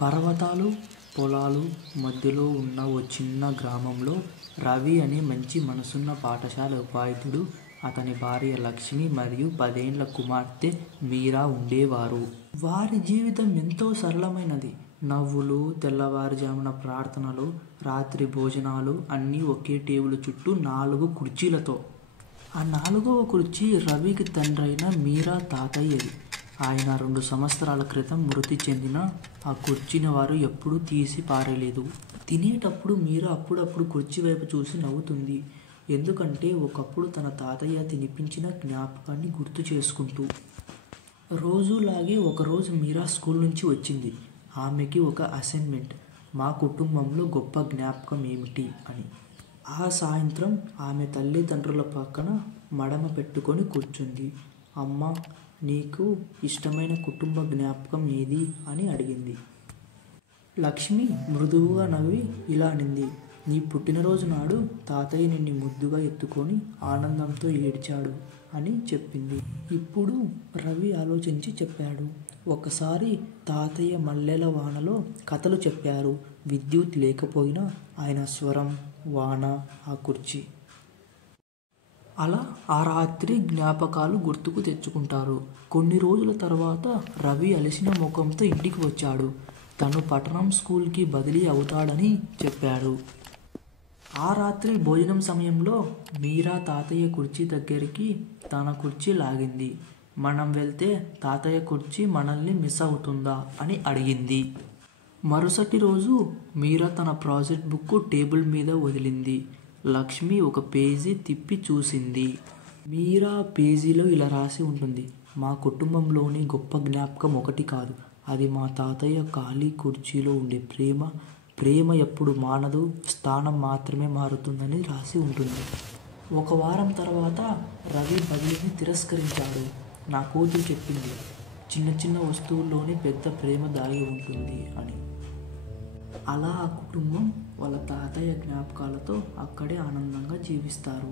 పర్వతాలు, పొలాలు మధ్యలో ఉన్న ఓ చిన్న గ్రామంలో రవి అనే మంచి మనసున్న పాఠశాల ఉపాధ్యాయుడు, అతని భార్య లక్ష్మి మరియు 10 ఏళ్ల కుమార్తె మీరా ఉండేవారు. వారి జీవితం ఎంతో సరళమైనది. నవ్వులు, తెల్లవారుజామున ప్రార్థనలు, రాత్రి భోజనాలు అన్నీ ఒకే టేబుల్ చుట్టూ 4 కుర్చీలతో. ఆ 4వ కుర్చీ రవికి తండ్రైన మీరా తాతయ్యది. ఆయన 2 సంవత్సరాల క్రితం మృతి చెందిన ఆ కుర్చీని వారు ఎప్పుడూ తీసి పారేయలేదు. తినేటప్పుడు మీరా అప్పుడప్పుడు కుర్చీ వైపు చూసి నవ్వుతుంది. ఎందుకంటే ఒకప్పుడు తన తాతయ్య తినిపించిన జ్ఞాపకాన్ని గుర్తు చేసుకుంటూ. రోజులాగే ఒకరోజు మీరా స్కూల్ నుంచి వచ్చింది. ఆమెకి ఒక అసైన్మెంట్, మా కుటుంబంలో గొప్ప జ్ఞాపకం ఏమిటి అని. ఆ సాయంత్రం ఆమె తల్లిదండ్రుల పక్కన మడమ పెట్టుకొని కూర్చుంది. అమ్మా, నీకు ఇష్టమైన కుటుంబ జ్ఞాపకం ఏది అని అడిగింది. లక్ష్మి మృదువుగా నవ్వి ఇలా అనింది, నీ పుట్టినరోజు నాడు తాతయ్య నిన్ను ముద్దుగా ఎత్తుకొని ఆనందంతో ఏడ్చాడు అని చెప్పింది. ఇప్పుడు రవి ఆలోచించి చెప్పాడు. ఒకసారి తాతయ్య మల్లెల వానలో కథలు చెప్పారు. విద్యుత్ లేకపోయినా ఆయన స్వరం, వాన, ఆ కుర్చీ. అలా ఆ రాత్రి జ్ఞాపకాలు గుర్తుకు తెచ్చుకుంటారు. కొన్ని రోజుల తర్వాత రవి అలసిన ముఖంతో ఇంటికి వచ్చాడు. తను పట్టణం స్కూల్కి బదిలీ అవుతాడని చెప్పాడు. ఆ రాత్రి భోజనం సమయంలో మీరా తాతయ్య కుర్చీ దగ్గరికి తన కుర్చీ లాగింది. మనం వెళ్తే తాతయ్య కుర్చీ మనల్ని మిస్ అవుతుందా అని అడిగింది. మరుసటి రోజు మీరా తన ప్రాజెక్ట్ బుక్ టేబుల్ మీద వదిలింది. లక్ష్మి ఒక పేజీ తిప్పి చూసింది. మీరా పేజీలో ఇలా రాసి ఉంటుంది, మా కుటుంబంలోని గొప్ప జ్ఞాపకం ఒకటి కాదు, అది మా తాతయ్య ఖాళీ కుర్చీలో ఉండే ప్రేమ. ప్రేమ ఎప్పుడు మానదు, స్థానం మాత్రమే మారుతుందని రాసి ఉంటుంది. 1 వారం తర్వాత రవి బదిలీని తిరస్కరించాడు. నా కూతురు చెప్పింది, చిన్న చిన్న వస్తువుల్లోనే పెద్ద ప్రేమ దాగి ఉంటుంది అని. అలా ఆ కుటుంబం వాళ్ళ తాతయ్య జ్ఞాపకాలతో అక్కడే ఆనందంగా జీవిస్తారు.